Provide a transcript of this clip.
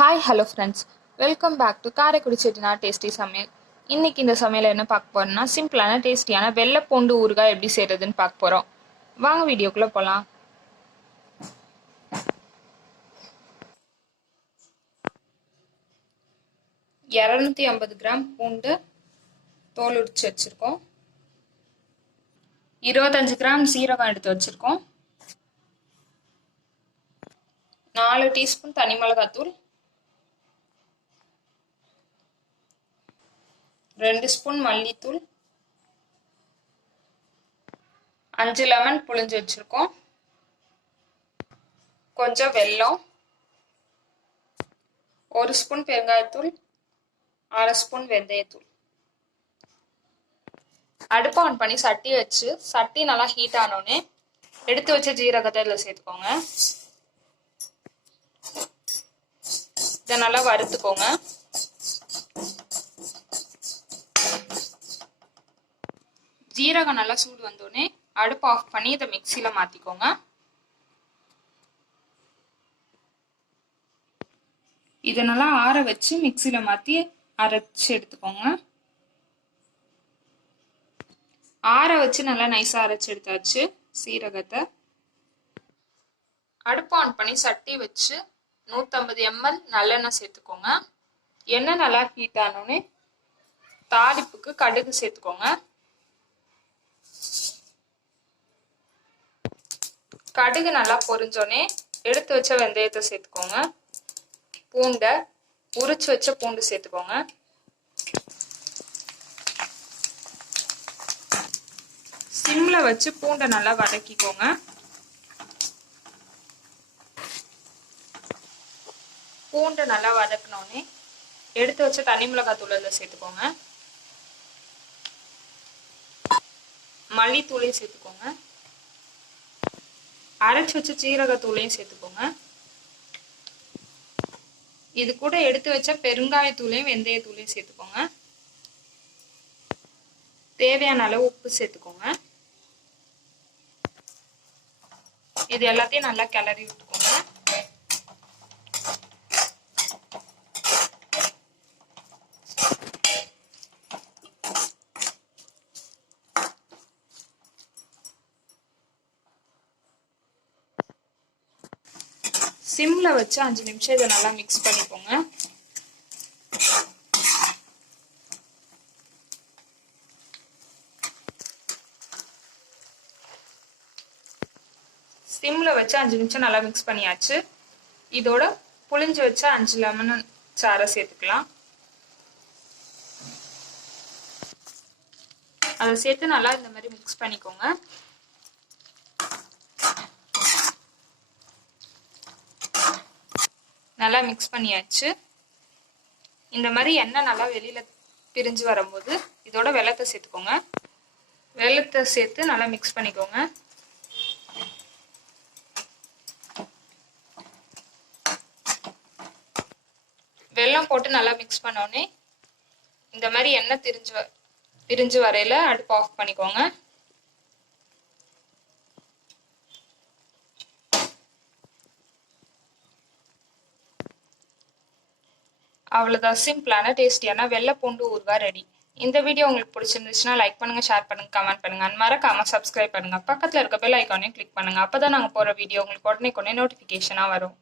Hi hello friends, welcome back to Karaikudi Chettinad tasty சமையல். இன்னைக்கு இந்த சமையல் என்ன பார்க்க போறோம்னா, சிம்பிளான டேஸ்டியான வெள்ளை பூண்டு ஊறுகாய் எப்படி செய்யறதுன்னு பார்க்க போறோம். வாங்க வீடியோக்குள்ள போகலாம். 250 கிராம் பூண்டு தோல் உரிச்சு வச்சிருக்கோம். 25 கிராம் சீரகம் எடுத்து வச்சிருக்கோம். 4 டீஸ்பூன் தனி மிளகாத்தூள், 2 ஸ்பூன் மல்லித்தூள், 5 லெமன் புழிஞ்சு வச்சிருக்கோம். கொஞ்சம் வெல்லம், 1 ஸ்பூன் பெருங்காயத்தூள், 1/2 ஸ்பூன் வெந்தயத்தூள். அடுப்பை ஆன் பண்ணி சட்டி வச்சு சட்டி நல்லா ஹீட் ஆனோடனே எடுத்து வச்ச ஜீரகத்தை இதில் சேர்த்துக்கோங்க. இதை நல்லா வறுத்துக்கோங்க. ஜீரகம் நல்லா சூடு வந்தோடனே அடுப்பு ஆஃப் பண்ணி இதை மிக்சியில் மாற்றிக்கோங்க. இதை நல்லா ஆற வச்சு மிக்சியில் மாற்றி அரைச்சி எடுத்துக்கோங்க. ஆற வச்சு நல்லா நைஸாக அரைச்சி எடுத்தாச்சு சீரகத்தை. அடுப்பு ஆன் பண்ணி சட்டி வச்சு 150 ml நல்லெண்ணெய் சேர்த்துக்கோங்க. எண்ணெய் நல்லா ஹீட் ஆனோடனே தாளிப்புக்கு கடுகு சேர்த்துக்கோங்க. கடுகு நல்லா பொரிஞ்சோடனே எடுத்து வச்ச வெந்தயத்தை சேர்த்துக்கோங்க. பூண்டை உரிச்சு வச்ச பூண்டு சேர்த்துக்கோங்க. சிம்ல வச்சு பூண்டை நல்லா வதக்கிக்கோங்க. பூண்டை நல்லா வதக்கினோடனே எடுத்து வச்ச தனி மிளகாத்தூள் அதில் சேர்த்துக்கோங்க. மல்லித்தூளையும் சேர்த்துக்கோங்க. அரைச்சி வச்ச சீரகத்தூளையும் சேர்த்துக்கோங்க. இது கூட எடுத்து வச்ச பெருங்காயத்தூளையும் வெந்தயத்தூளையும் சேர்த்துக்கோங்க. தேவையான அளவு உப்பு சேர்த்துக்கோங்க. இது எல்லாத்தையும் நல்லா கிளறி விட்டுக்கோங்க. சிம்ல வச்சு 5 நிமிஷம் இதை நல்லா மிக்ஸ் பண்ணிக்கோங்க. சிம்ல வச்சு 5 நிமிஷம் நல்லா மிக்ஸ் பண்ணியாச்சு. இதோட புளிஞ்சு வச்ச 5 லெமன் சாறை சேர்த்துக்கலாம். அதை சேர்த்து நல்லா இந்த மாதிரி மிக்ஸ் பண்ணிக்கோங்க. நல்லா மிக்ஸ் பண்ணியாச்சு. இந்த மாதிரி எண்ணெய் நல்லா வெளியில பிரிஞ்சு வரும்போது இதோட வெல்லத்தை சேர்த்துக்கோங்க. வெல்லத்தை சேர்த்து நல்லா மிக்ஸ் பண்ணிக்கோங்க. வெல்லம் போட்டு நல்லா மிக்ஸ் பண்ணோடனே இந்த மாதிரி எண்ணெய் பிரிஞ்சு வரையில அடுப்பு ஆஃப் பண்ணிக்கோங்க. அவ்வளோதான், சிம்பிளான டேஸ்டியான வெள்ளை பூண்டு ஊறுகாய் ரெடி. இந்த வீடியோ உங்களுக்கு பிடிச்சிருந்துச்சுன்னா லைக் பண்ணுங்க, ஷேர் பண்ணுங்க, கமெண்ட் பண்ணுங்க. மறக்காம சப்ஸ்கிரைப் பண்ணுங்க. பக்கத்தில் இருக்க பெல் ஐக்கானையும் கிளிக் பண்ணுங்க. அப்பதான் நாங்கள் போற வீடியோ உங்களுக்கு உடனே நோட்டிஃபிகேஷனாக வரும்.